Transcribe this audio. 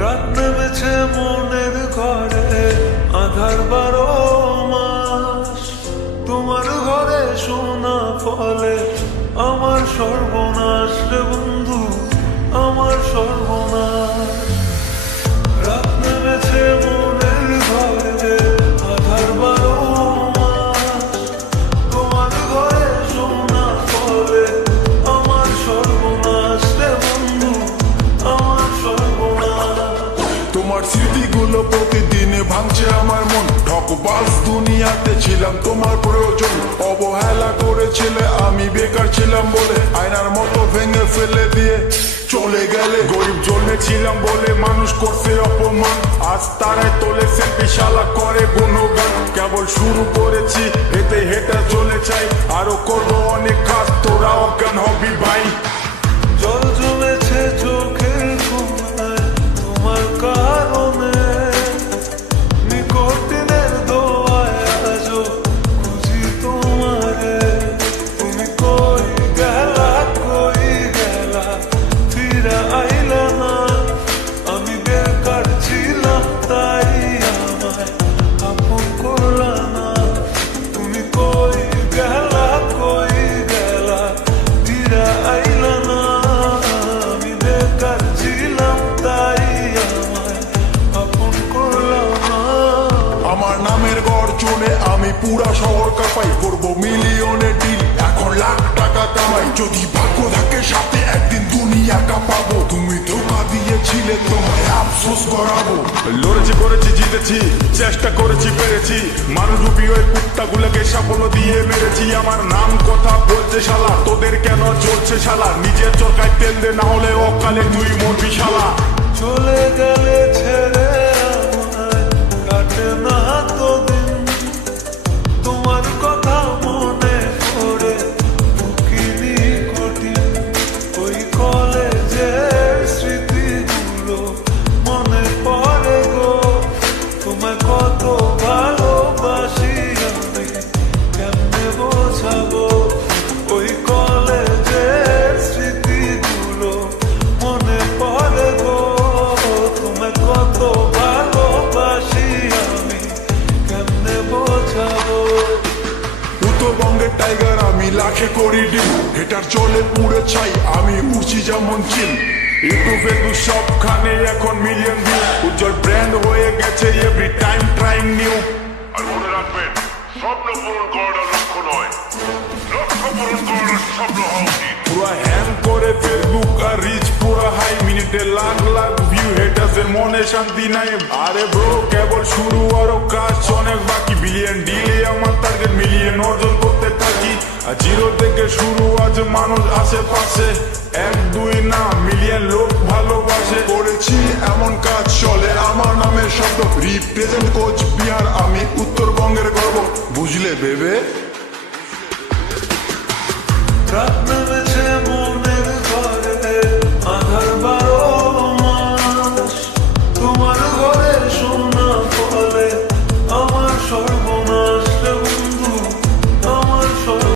রাত নেমেছে মনের ঘরে আধার 12 মাস। তোমার ঘরে সোনা ফলে আমার সর্বনাশ রে বন্ধু, আমার সর্বনাশ। রাত নেমেছে মনের ঘরে আধার 12 মাস। তোমার ঘরে সোনা ফলে আমার সর্বনাশ রে বন্ধু, আমার সর্বনাশ। তোমার স্মৃতিগুলো প্রতিদিনে ভাঙছে আমার মন। ঠকবাজ দুনিয়াতে ছিলাম তোমার প্রয়োজন, অবহেলা করেছিলে আমি বেকার ছিলাম বলে আয়নার মতো ভেঙে ফেলে দিয়ে চলে গেলে। গরিব জন্মেছিলাম বলে মানুষ করছে অপমান, আজ তারাই তোলে সেলফি শালা করে গুণগান। কেবল শুরু করেছি এতে হেঁটে চলে চাই, আরো করবো অনেক কাজ, তোরা অজ্ঞান হবি ভাই। জল জমেছে চোখের কোণায় তোমার কারণে, নিকটিনের দোয়ায় আজও খুঁজি তোমারে। তুমি কই গেলা ফিরে আইলা না, আমি বেকার ছিলাম তাই আমায় আপন করলা না। তুমি কই গেলা ফিরে আইলা না, আমি বেকার ছিলাম তাই আমায় আপন করলা না। আমার নামের গড় চলে আমি পুরা শহর কাঁপাই, করবো মিলিয়নের ডিল এখন লাখ টাকা কামাই। যদি ভাগ্য থাকে সাথে একদিন দুনিয়া কাঁপাবো, তুমি ধোকা দিয়েছিলে তোমায় আফসোস করাবো। লড়েছি করেছি জিতেছি, চেষ্টা করেছি পেরেছি, মানুষরূপী ওই কুত্তাগুলোকে সাফল্য দিয়ে মেরেছি। আমার নাম কথা বলছে শালা, তোদের কেন চলছে শালা? নিজের চরকায় তেল দে, না হলে অকালে তুই মরবি শালা। চলে গেলে ছেড়ে আমায় কাটে না তো দিন, তোমার কথা মনে করে বুকিনি কঠিন। ওই কলেজের স্মৃতিগুলো মনে পড়ে গো, তোমায় কত ভালোবাসি আমি কেমনে বোঝাবো। ওই কলেজের স্মৃতিগুলো মনে পড়ে গো, তোমায় কত ভালোবাসি আমি কেমনে বোঝাবো। উত্তরবঙ্গের টাইগার আমি, লাখে করি ডিল, হেটার চলে পুড়ে ছাই আমি, উড়ছি যেমন চিল। ইউটিউব ফেসবুক সবখানে এখন মিলিয়ন ভিউ, উজ্জ্বল ব্র্যান্ড হয়ে গেছে এভরি টাইম ট্রাইং নিউ। আর মনে রাখবেন, স্বপ্ন পূরণ করাটা লক্ষ্য নয়, লক্ষ্য পূরণ করাটা স্বপ্ন হওয়া উচিত। পুরা হ্যাং করে ফেসবুক আর রিচ পুরা হাই, মিনিটে লাখ লাখ ভিউ, হেটার্সের মনে শান্তি নাই। আরে ব্রো কেবল শুরু, আরো কাজ অনেক বাকি। বিলিয়ন ডিলে আমার টার্গেট, মিলিয়ন অর্জন করতে থাকি। আর জিরো থেকে শুরু, আজ মানুষ আশেপাশে, 1 2 না মিলিয়ন লোক ভালোবাসে। করেছি এমন কাজ চলে আমার নামের শব্দ, রিপ্রেজেন্ট কোচ বিহার আমি, উত্তরবঙ্গের গর্ব, বুঝলে বেবে। রাত নেমেছে মনে